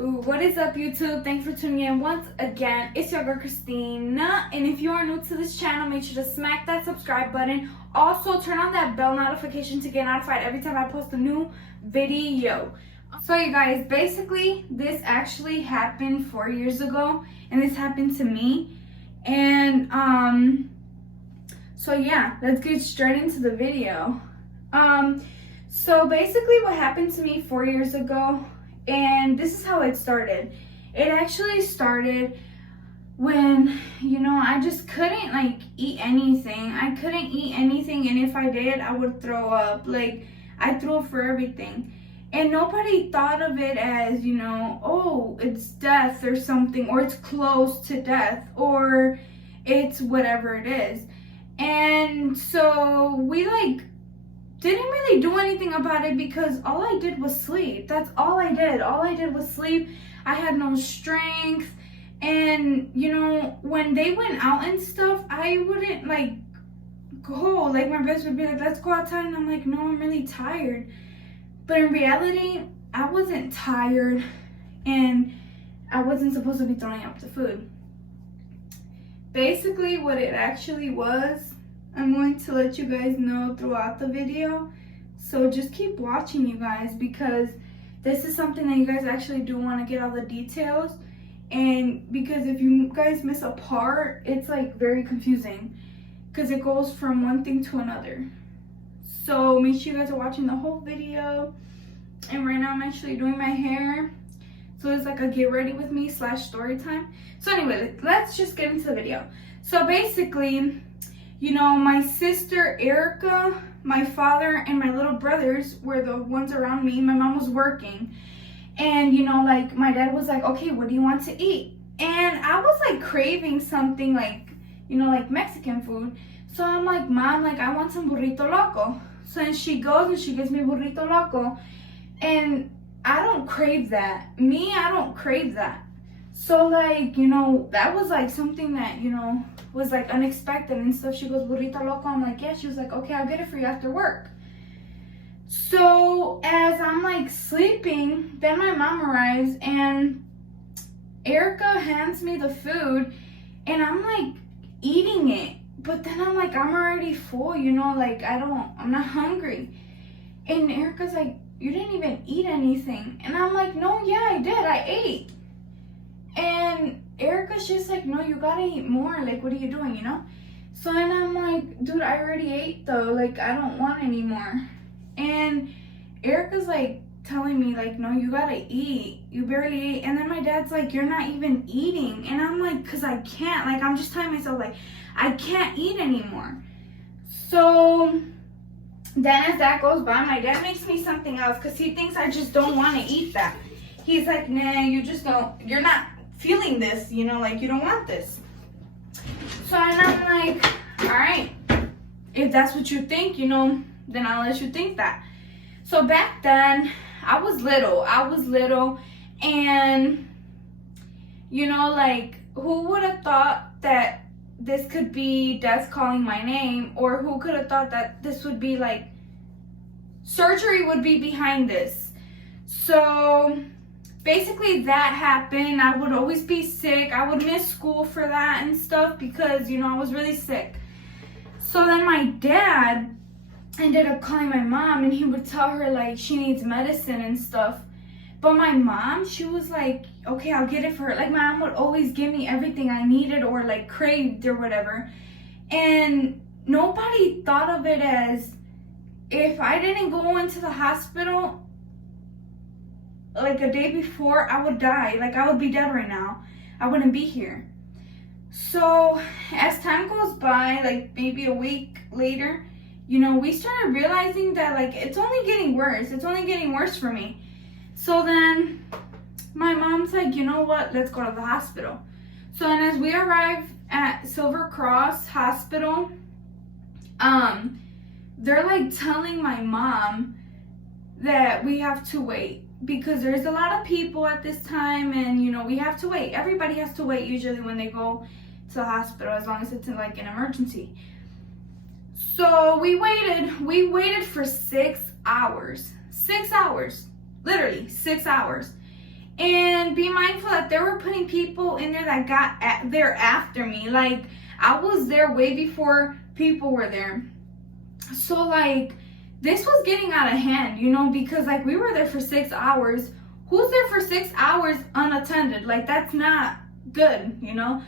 What is up, YouTube? Thanks for tuning in once again. It's your girl Christina, and if you are new to this channel, make sure to smack that subscribe button. Also turn on that bell notification to get notified every time I post a new video. So you guys, basically this actually happened 4 years ago, and this happened to me. And so yeah, let's get straight into the video. So basically what happened to me 4 years ago, and this is how it started. It actually started when, I just couldn't eat anything. I couldn't eat anything, and if I did, I would throw up. I threw up for everything. And nobody thought of it as, oh, it's death or something, or it's close to death, or it's whatever it is. And so we didn't really do anything about it because all I did was sleep. That's all I did. All I did was sleep. I had no strength. And, when they went out and stuff, I wouldn't go. My best would be like, let's go outside. And I'm like, no, I'm really tired. But in reality, I wasn't tired, and I wasn't supposed to be throwing up the food. Basically, what it actually was, I'm going to let you guys know throughout the video. So just keep watching, you guys, because this is something that you guys actually do want to get all the details. And because if you guys miss a part, it's very confusing because it goes from one thing to another. So make sure you guys are watching the whole video. And right now I'm actually doing my hair. So it's a get ready with me / story time. So anyway, let's just get into the video. So basically, my sister Erica, my father, and my little brothers were the ones around me. My mom was working. And, my dad was like, okay, what do you want to eat? And I was craving something Mexican food. So I'm like, Mom, I want some burrito loco. So then she goes and she gives me burrito loco. And I don't crave that. I don't crave that. So that was something that, was unexpected and stuff. She goes, burrito loco. I'm like, yeah. She was like, okay, I'll get it for you after work. So as I'm sleeping, then my mom arrives and Erica hands me the food and I'm eating it. But then I'm I'm already full, I'm not hungry. And Erica's like, you didn't even eat anything. And I'm like, no, yeah, I did. I ate. And Erica's just like, no, you gotta eat more. What are you doing, So then I'm like, dude, I already ate though. I don't want any more. And Erica's telling me no, you gotta eat. You barely ate. And then my dad's like, you're not even eating. And I'm like, cause I can't. I'm just telling myself I can't eat anymore. So then as that goes by, my dad makes me something else because he thinks I just don't want to eat that. He's like, nah, you just don't, you're not feeling this, you don't want this. So and I'm like, all right, if that's what you think, then I'll let you think that. So back then, I was little, and who would have thought that this could be death calling my name, or who could have thought that this would be surgery would be behind this. So basically that happened. I would always be sick. I would miss school for that and stuff because I was really sick. So then my dad ended up calling my mom, and he would tell her she needs medicine and stuff. But my mom, she was like, okay, I'll get it for her. My mom would always give me everything I needed or craved or whatever. And nobody thought of it as if I didn't go into the hospital a day before, I would die. I would be dead right now. I wouldn't be here. So as time goes by, maybe a week later, we started realizing that it's only getting worse. It's only getting worse for me. So then my mom's like, you know what, let's go to the hospital. So then as we arrive at Silver Cross Hospital, they're telling my mom that we have to wait because there's a lot of people at this time, and we have to wait. Everybody has to wait usually when they go to the hospital, as long as it's an emergency. So we waited for 6 hours. 6 hours. Literally 6 hours. And be mindful that they were putting people in there that got there after me. Like, I was there way before people were there. So, like, this was getting out of hand, you know, because, like, we were there for 6 hours. Who's there for 6 hours unattended? Like, that's not good, you know?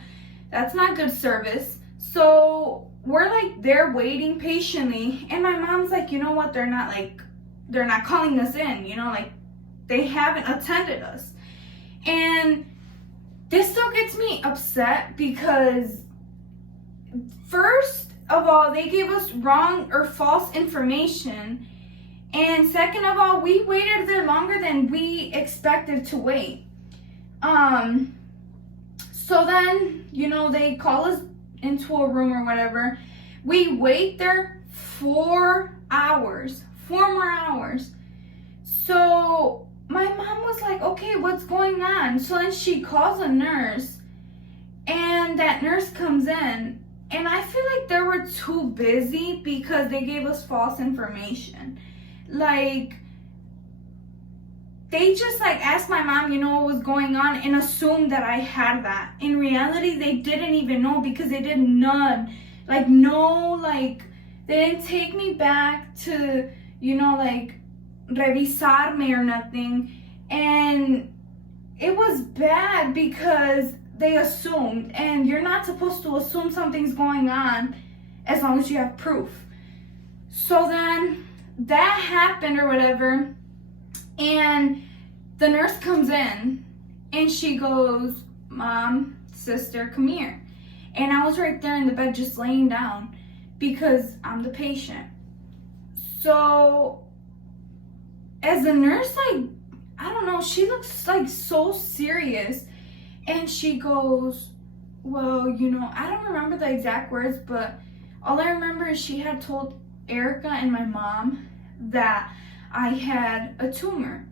That's not good service. So, we're, like, there waiting patiently. And my mom's like, you know what? They're not calling us in, you know? Like, they haven't attended us. And this still gets me upset because first of all, they gave us wrong or false information. And second of all, we waited there longer than we expected to wait. So then, you know, they call us into a room or whatever. We wait there 4 hours, 4 more hours. So my mom was like, okay, what's going on? So then she calls a nurse, and that nurse comes in, and I feel like they were too busy because they gave us false information. Like, they just like asked my mom, you know, what was going on and assumed that I had that. In reality, they didn't even know because they did none. Like, no, like, they didn't take me back to, you know, like, revisarme or nothing. And it was bad because they assumed, and you're not supposed to assume something's going on as long as you have proof. So then that happened or whatever, and the nurse comes in and she goes, Mom, sister, come here. And I was right there in the bed just laying down because I'm the patient. So as the nurse, like, I don't know, she looks like so serious. And she goes, well, you know, I don't remember the exact words, but all I remember is she had told Erica and my mom that I had a tumor.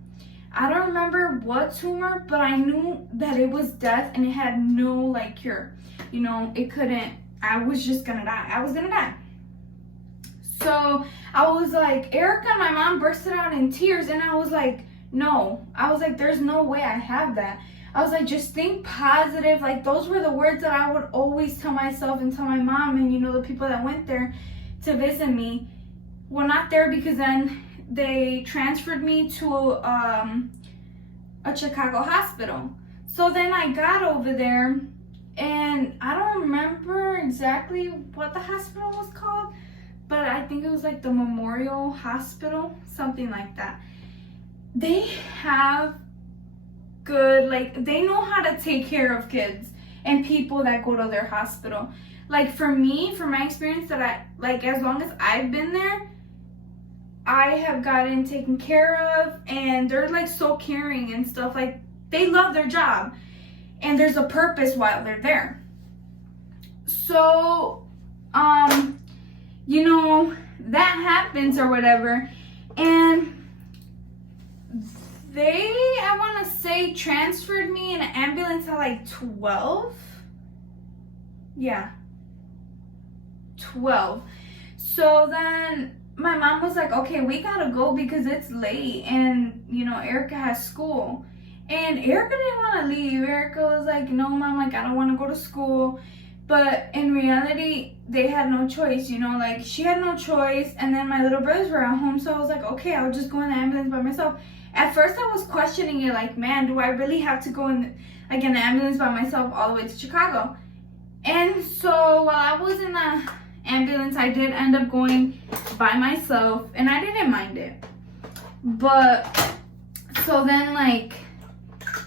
I don't remember what tumor, but I knew that it was death and it had no, like, cure. You know, it couldn't, I was just gonna die. I was gonna die. So I was like, Erica and my mom bursted out in tears, and I was like, no. I was like, there's no way I have that. I was like, just think positive. Like, those were the words that I would always tell myself and tell my mom and, you know, the people that went there to visit me. Well, not there, because then they transferred me to a Chicago hospital. So then I got over there, and I don't remember exactly what the hospital was called, but I think it was like the Memorial Hospital, something like that. They have good, like, they know how to take care of kids and people that go to their hospital. Like, for me, from my experience, that I, like, as long as I've been there, I have gotten taken care of, and they're, like, so caring and stuff. Like, they love their job, and there's a purpose while they're there. So, you know, that happens or whatever, and they, I want to say, transferred me in an ambulance at like 12. Yeah, 12. So then my mom was like, okay, we gotta go because it's late, and, you know, Erica has school. And Erica didn't want to leave. Erica was like, no, Mom, like, I don't want to go to school. But in reality, they had no choice, you know, like, she had no choice. And then my little brothers were at home, so I was like, okay, I'll just go in the ambulance by myself. At first, I was questioning it, like, man, do I really have to go in, like, in the ambulance by myself all the way to Chicago? And so while I was in the ambulance, I did end up going by myself, and I didn't mind it. But so then, like,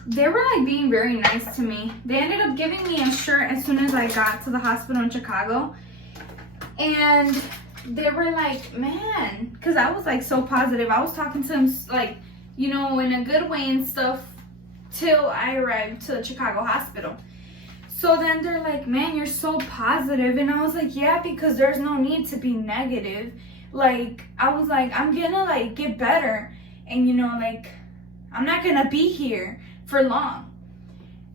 they were, like, being very nice to me. They ended up giving me a shirt as soon as I got to the hospital in Chicago. And they were like, man, because I was, like, so positive. I was talking to them, like, you know, in a good way and stuff, till I arrived to the Chicago hospital. So then they're like, man, you're so positive. And I was like, yeah, because there's no need to be negative. Like, I was like, I'm gonna, like, get better. And, you know, like, I'm not gonna be here for long.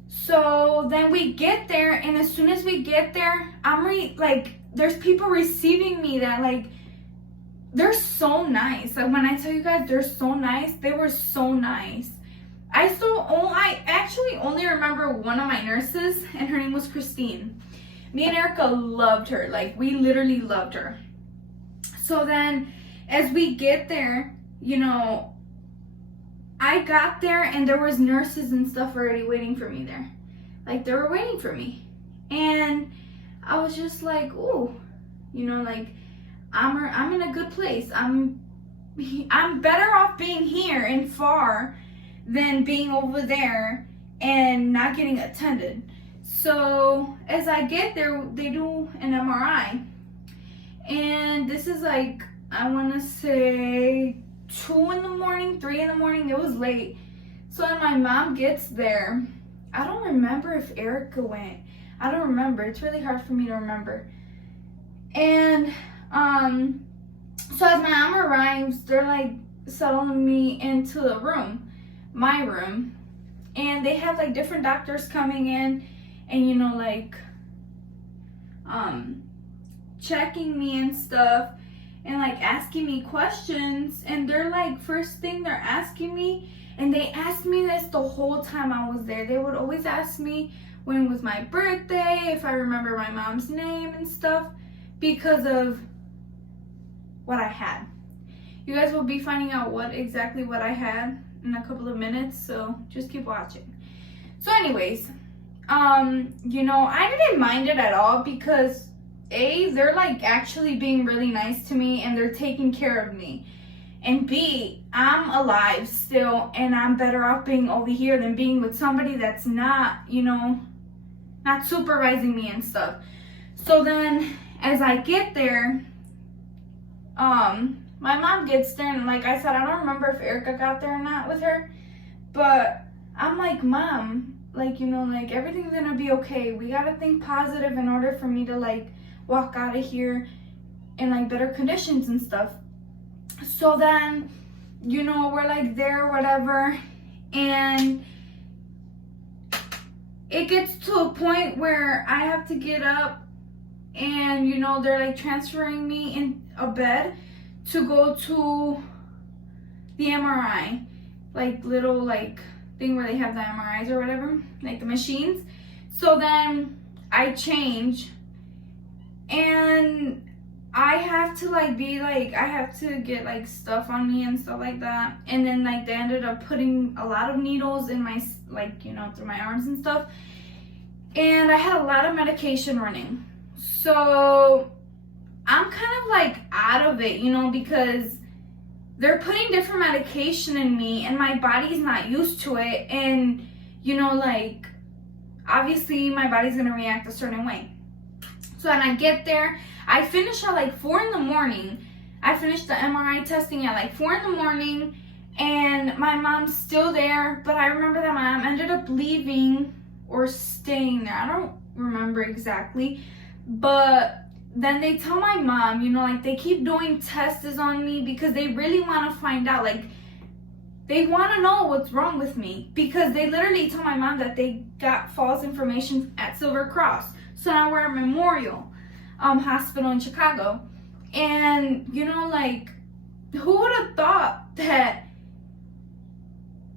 So then we get there, and as soon as we get there, like, there's people receiving me that, like, they're so nice. Like, when I tell you guys they're so nice, they were so nice. I actually only remember one of my nurses, and her name was Christine. Me and Erica loved her. Like, we literally loved her. So then, as we get there, you know, I got there and there was nurses and stuff already waiting for me there. Like, they were waiting for me. And I was just like, ooh, you know, like, I'm in a good place. I'm better off being here and far than being over there and not getting attended. So as I get there, they do an MRI. And this is like, I want to say 2 in the morning, 3 in the morning. It was late. So when my mom gets there, I don't remember if Erica went. I don't remember. It's really hard for me to remember. And so as my mom arrives, they're like settling me into the room, my room, and they have like different doctors coming in and, you know, like checking me and stuff and like asking me questions. And they're like, first thing they're asking me, and they asked me this the whole time I was there, they would always ask me when was my birthday, if I remember my mom's name and stuff, because of what I had. You guys will be finding out exactly what I had in a couple of minutes, so just keep watching. So anyways, you know, I didn't mind it at all because A, they're like actually being really nice to me and they're taking care of me. And B, I'm alive still and I'm better off being over here than being with somebody that's not, you know, not supervising me and stuff. So then as I get there, my mom gets there, and like I said, I don't remember if Erica got there or not with her, but I'm like, Mom, like, you know, like, everything's gonna be okay. We gotta think positive in order for me to like walk out of here in like better conditions and stuff. So then, you know, we're like there, whatever, and it gets to a point where I have to get up, and, you know, they're like transferring me in a bed to go to the MRI, like little like thing where they have the MRIs or whatever, like the machines. So then I change, and I have to like be like, I have to get like stuff on me and stuff like that. And then like they ended up putting a lot of needles in my, like, you know, through my arms and stuff. And I had a lot of medication running. So I'm kind of like out of it, you know, because they're putting different medication in me and my body's not used to it. And, you know, like, obviously my body's gonna react a certain way. So when I get there, I finish at like 4 in the morning. I finished the MRI testing at like 4 in the morning, and my mom's still there. But I remember that my mom ended up leaving or staying there. I don't remember exactly. But then they tell my mom, you know, like, they keep doing tests on me because they really want to find out, like, they want to know what's wrong with me, because they literally told my mom that they got false information at Silver Cross. So now we're at Memorial Hospital in Chicago. And, you know, like, who would have thought that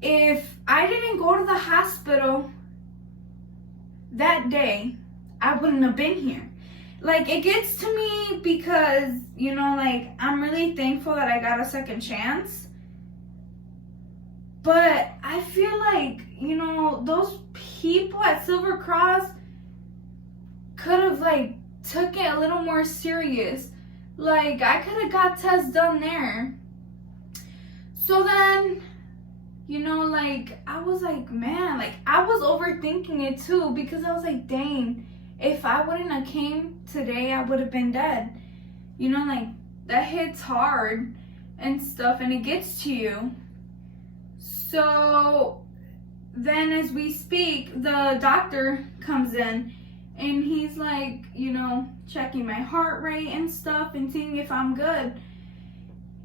if I didn't go to the hospital that day, I wouldn't have been here. Like, it gets to me because, you know, like, I'm really thankful that I got a second chance. But I feel like, you know, those people at Silver Cross could have, like, took it a little more serious. Like, I could have got tests done there. So then, you know, like, I was like, man, like, I was overthinking it too, because I was like, dang, if I wouldn't have came today, I would have been dead. You know, like, that hits hard and stuff, and it gets to you. So then as we speak, the doctor comes in, and he's like, you know, checking my heart rate and stuff and seeing if I'm good.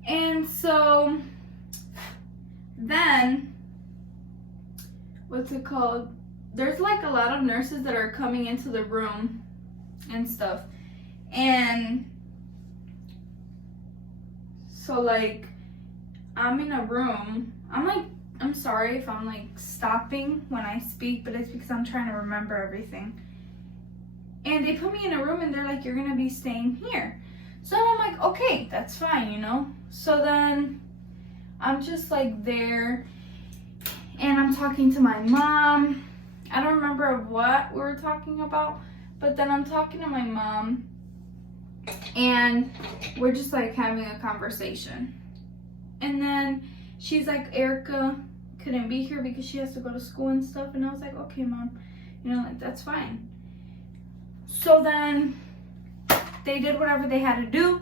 And so then, what's it called? There's like a lot of nurses that are coming into the room and stuff. And so, like, I'm in a room. I'm like I'm sorry if I'm like stopping when I speak, but it's because I'm trying to remember everything. And they put me in a room and they're like, you're gonna be staying here. So I'm like, okay, that's fine, you know? So then I'm just like there and I'm talking to my mom. I don't remember what we were talking about, but then I'm talking to my mom and we're just like having a conversation. And then she's like, Erica couldn't be here because she has to go to school and stuff. And I was like, okay, Mom, you know, like that's fine. So then they did whatever they had to do.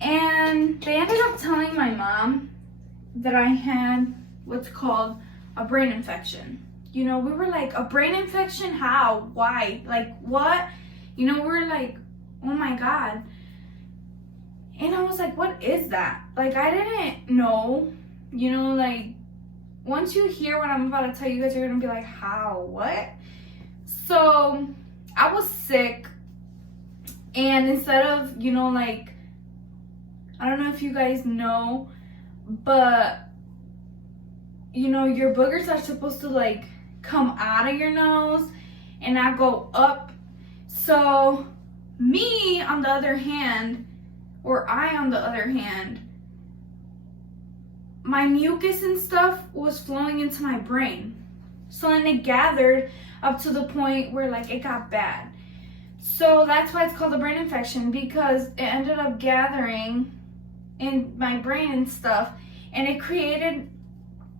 And they ended up telling my mom that I had what's called a brain infection. You know, we were like, a brain infection? How? Why? Like, what? You know, we're like, oh my God. And I was like, what is that? Like, I didn't know. You know, like, once you hear what I'm about to tell you guys, you're going to be like, how? What? So, I was sick. And instead of, you know, like, I don't know if you guys know, but, you know, your boogers are supposed to, like, come out of your nose and not go up. So, me, on the other hand, or I, on the other hand, my mucus and stuff was flowing into my brain. So then it gathered up to the point where like it got bad. So that's why it's called a brain infection, because it ended up gathering in my brain and stuff, and it created,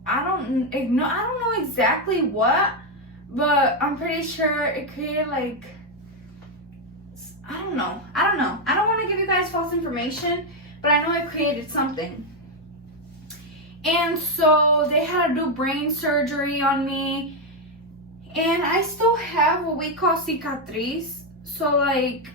I don't know exactly what, but I'm pretty sure it created like, I don't know. I don't want to give you guys false information, but I know it created something. And so they had to do brain surgery on me. And I still have what we call cicatriz. So like,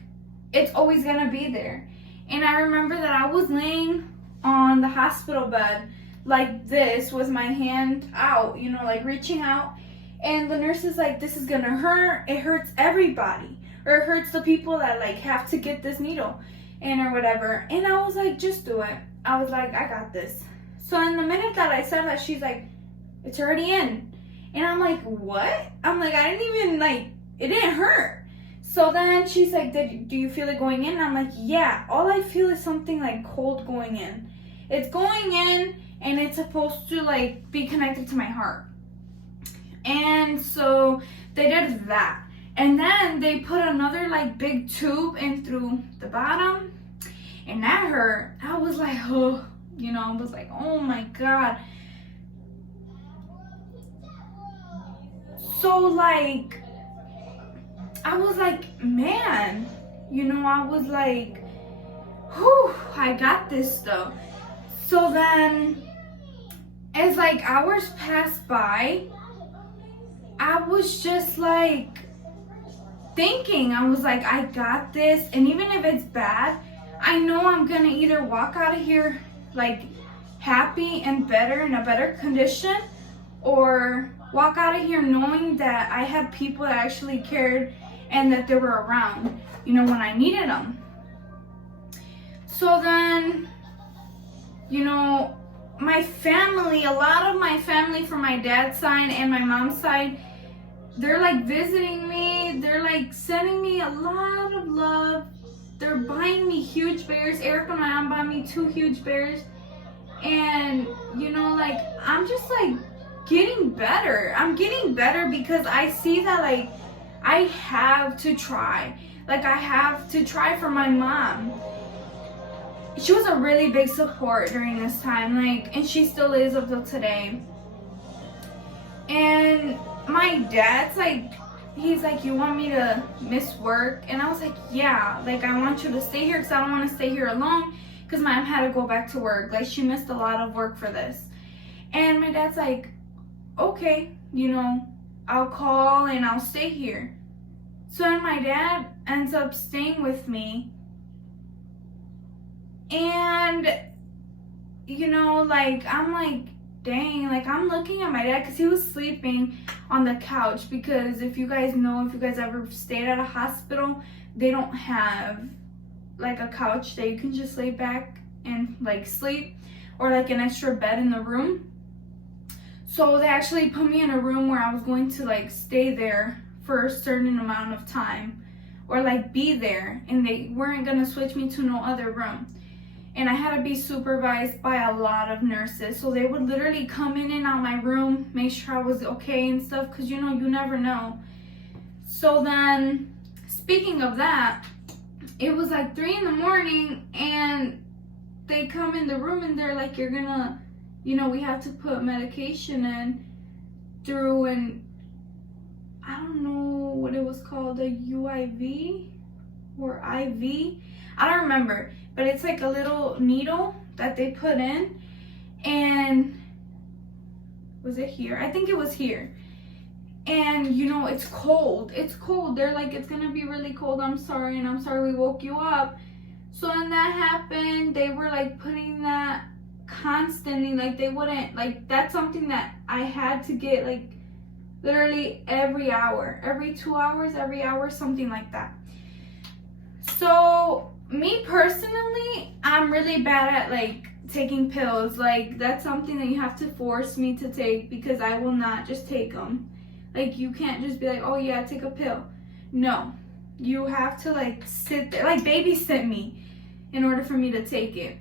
it's always going to be there. And I remember that I was laying on the hospital bed like this, with my hand out, you know, like reaching out. And the nurse is like, this is going to hurt. It hurts everybody. Or it hurts the people that like have to get this needle in or whatever. And I was like, just do it. I was like, I got this. So in the minute that I said that, she's like, it's already in. And I'm like, what? I'm like, I didn't even like, it didn't hurt. So then she's like, do you feel it going in? And I'm like, yeah, all I feel is something like cold going in. It's going in and it's supposed to like be connected to my heart. And so they did that. And then they put another like big tube in through the bottom, and that hurt. I was like, oh, you know, I was like, oh my God. So like, I was like, man, you know, I was like, whew, I got this though. So then, as like hours passed by, I was just like, thinking, I was like, I got this, and even if it's bad, I know I'm gonna either walk out of here like happy and better, in a better condition, or walk out of here knowing that I had people that actually cared and that they were around, you know, when I needed them. So then, you know, my family, a lot of my family from my dad's side and my mom's side, they're like visiting me. They're like sending me a lot of love. They're buying me huge bears. Erica and my mom bought me 2 huge bears. And, you know, like, I'm just like getting better. I'm getting better because I see that like I have to try. Like, I have to try for my mom. She was a really big support during this time. Like, and she still is up till today. And my dad's like, he's like, you want me to miss work? And I was like, yeah, like I want you to stay here because I don't want to stay here alone, because my mom had to go back to work. Like, she missed a lot of work for this. And my dad's like, okay, you know, I'll call and I'll stay here. So then my dad ends up staying with me. And, you know, like, I'm like, dang, like, I'm looking at my dad because he was sleeping on the couch, because if you guys know, if you guys ever stayed at a hospital, they don't have like a couch that you can just lay back and like sleep, or like an extra bed in the room. So they actually put me in a room where I was going to like stay there for a certain amount of time, or like be there, and they weren't gonna switch me to no other room. And I had to be supervised by a lot of nurses. So they would literally come in and out my room, make sure I was okay and stuff, because you know, you never know. So then, speaking of that, it was like 3 in the morning, and they come in the room and they're like, you're gonna, you know, we have to put medication in through an, I don't know what it was called, a UIV or IV. I don't remember, but it's like a little needle that they put in, and was it here? I think it was here. And you know, it's cold. It's cold. They're like, it's gonna be really cold. I'm sorry, and I'm sorry we woke you up. So when that happened, they were like putting that constantly, like they wouldn't, like that's something that I had to get like literally every hour, every 2 hours, every hour, something like that. So me personally, I'm really bad at like taking pills. Like that's something that you have to force me to take, because I will not just take them. Like you can't just be like, oh yeah, take a pill. No, you have to like sit there, like babysit me in order for me to take it.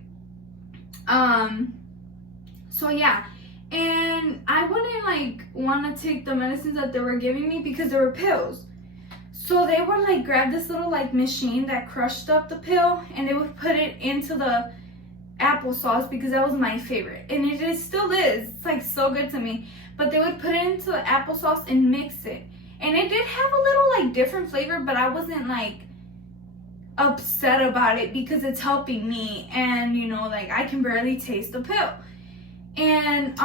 So yeah, and I wouldn't like want to take the medicines that they were giving me because they were pills. So they would like grab this little like machine that crushed up the pill, and they would put it into the applesauce, because that was my favorite, and it is, still is. It's like so good to me. But they would put it into the applesauce and mix it, and it did have a little like different flavor, but I wasn't like upset about it because it's helping me, and you know, like I can barely taste the pill. And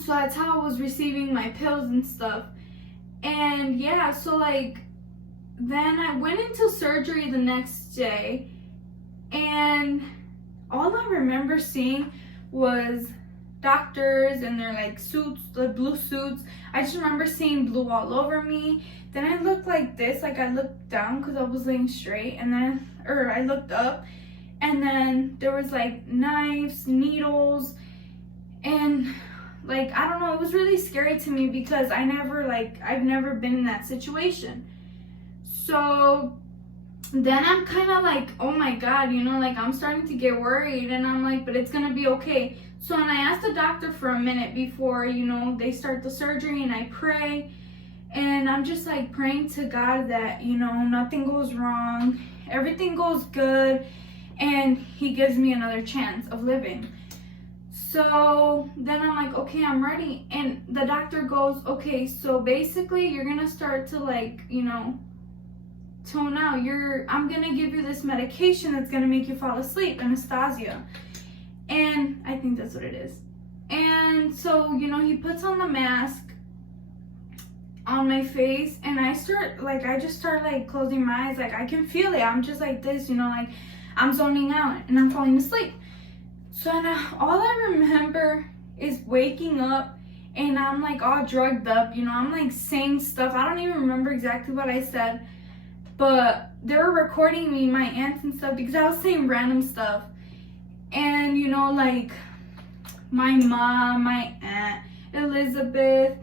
so that's how I was receiving my pills and stuff. And yeah, so like then I went into surgery the next day, and all I remember seeing was doctors and their like suits, the blue suits. I just remember seeing blue all over me. Then I looked like this, like I looked down because I was laying straight, and then, or I looked up, and then there was like knives, needles, and like, I don't know, it was really scary to me because I've never been in that situation. So then I'm kind of like, oh my God, you know, like I'm starting to get worried, and I'm like, but it's gonna be okay. So when I asked the doctor for a minute before, you know, they start the surgery, and I pray, and I'm just like praying to God that, you know, nothing goes wrong, everything goes good, and he gives me another chance of living. So then I'm like, okay, I'm ready. And the doctor goes, okay, so basically you're gonna start to like, you know, tone out. I'm gonna give you this medication that's gonna make you fall asleep, Anastasia. And I think that's what it is. And so, you know, he puts on the mask on my face, and I just start like closing my eyes. Like I can feel it. I'm just like this, you know, like I'm zoning out and I'm falling asleep. So now all I remember is waking up, and I'm like all drugged up, you know, I'm like saying stuff. I don't even remember exactly what I said, but they were recording me, my aunts and stuff, because I was saying random stuff. And you know, like my mom, my aunt, Elizabeth,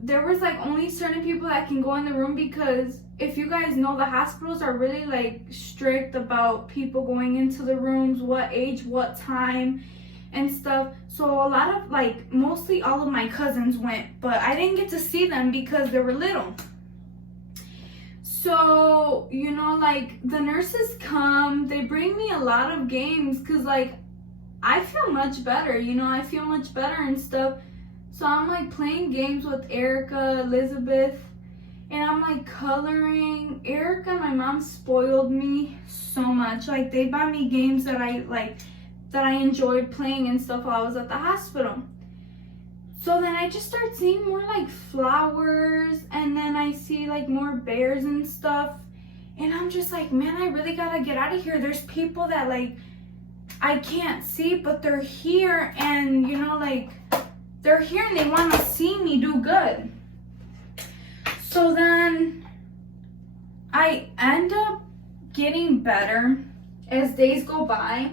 there was like only certain people that can go in the room, because if you guys know, the hospitals are really like strict about people going into the rooms, what age, what time and stuff. So a lot of like, mostly all of my cousins went, but I didn't get to see them because they were little. So, you know, like the nurses come, they bring me a lot of games, because like I feel much better, you know, I feel much better and stuff. So I'm like playing games with Erica, Elizabeth, and I'm like coloring. Erica and my mom spoiled me so much. Like they bought me games that I enjoyed playing and stuff while I was at the hospital. So then I just start seeing more like flowers, and then I see like more bears and stuff. And I'm just like, man, I really gotta get out of here. There's people that like I can't see, but they're here, and you know, like they're here and they want to see me do good. So then I end up getting better as days go by.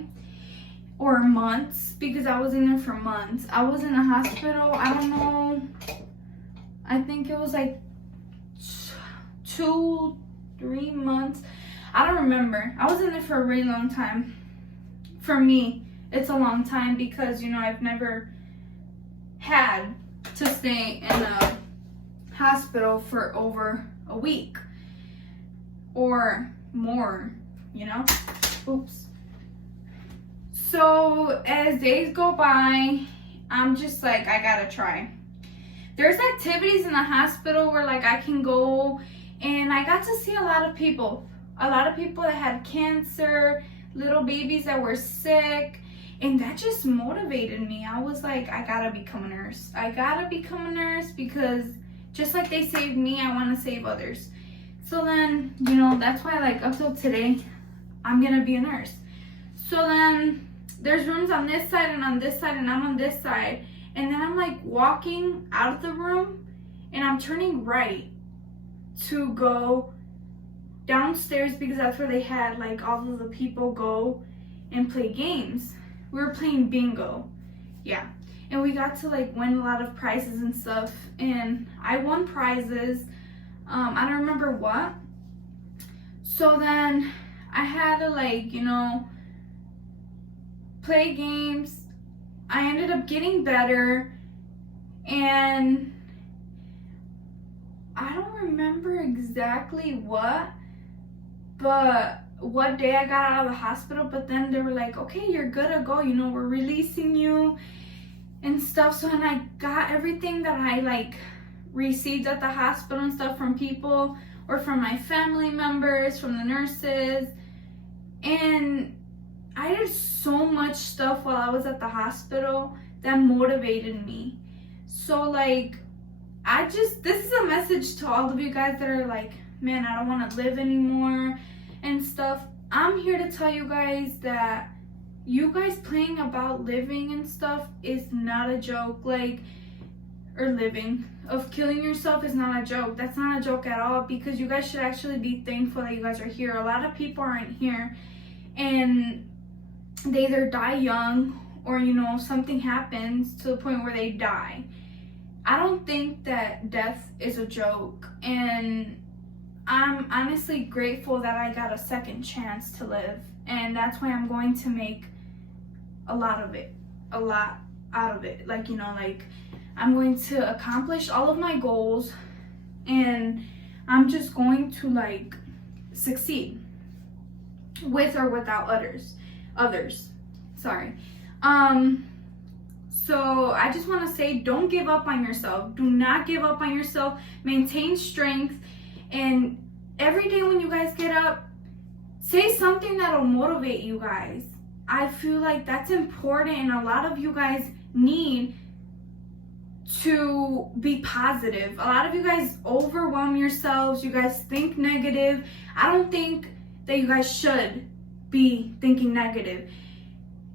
or months, because I was in there for months. I was in the hospital, I don't know, I think it was like 2-3 months. I don't remember. I was in there for a really long time. For me, it's a long time because, you know, I've never had to stay in a hospital for over a week or more, you know? Oops. So as days go by, I'm just like, I gotta try. There's activities in the hospital where like I can go, and I got to see a lot of people that had cancer, little babies that were sick, and that just motivated me. I was like, I gotta become a nurse. I gotta become a nurse because just like they saved me, I want to save others. So then, you know, that's why like up till today, I'm gonna be a nurse. So then there's rooms on this side and on this side, and I'm on this side. And then I'm like walking out of the room and I'm turning right to go downstairs because that's where they had like all of the people go and play games. We were playing bingo. Yeah. And we got to like win a lot of prizes and stuff. And I won prizes. I don't remember what. So then I had to like, you know, play games. I ended up getting better, and I don't remember exactly what day I got out of the hospital, but then they were like, okay, you're good to go, you know, we're releasing you and stuff. So then I got everything that I like received at the hospital and stuff from people or from my family members, from the nurses, and I did so much stuff while I was at the hospital that motivated me. So like, this is a message to all of you guys that are like, man, I don't want to live anymore and stuff. I'm here to tell you guys that you guys playing about living and stuff is not a joke. Like, or living, of killing yourself is not a joke. That's not a joke at all, because you guys should actually be thankful that you guys are here. A lot of people aren't here, and they either die young or, you know, something happens to the point where they die. I don't think that death is a joke, and I'm honestly grateful that I got a second chance to live, and that's why I'm going to make a lot out of it. Like, you know, like I'm going to accomplish all of my goals, and I'm just going to like succeed with or without others. Sorry. So I just want to say, don't give up on yourself. Do not give up on yourself. Maintain strength, and every day when you guys get up, say something that'll motivate you guys. I feel like that's important, and a lot of you guys need to be positive. A lot of you guys overwhelm yourselves. You guys think negative. I don't think that you guys should be thinking negative.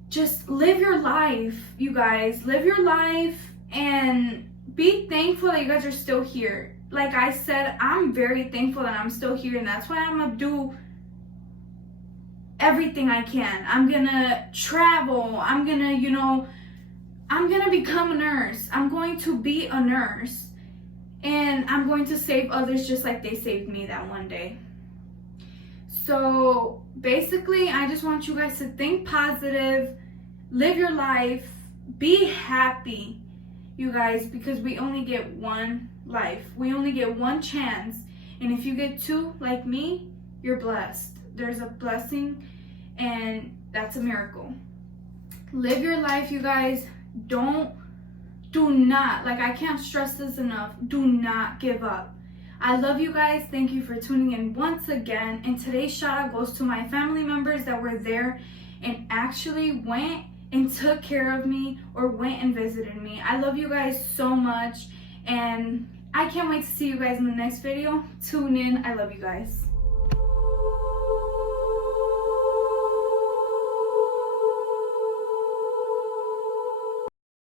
Just live your life, you guys. Live your life and be thankful that you guys are still here. Like I said, I'm very thankful that I'm still here, and that's why I'm gonna do everything I can. I'm gonna travel. I'm gonna, you know, I'm gonna become a nurse. I'm going to be a nurse, and I'm going to save others just like they saved me that one day. So basically, I just want you guys to think positive, live your life, be happy, you guys, because we only get one life. We only get one chance. And if you get two, like me, you're blessed. There's a blessing, and that's a miracle. Live your life, you guys. Do not, like, I can't stress this enough, do not give up. I love you guys. Thank you for tuning in once again. And today's shout out goes to my family members that were there and actually went and took care of me or went and visited me. I love you guys so much, and I can't wait to see you guys in the next video. Tune in. I love you guys.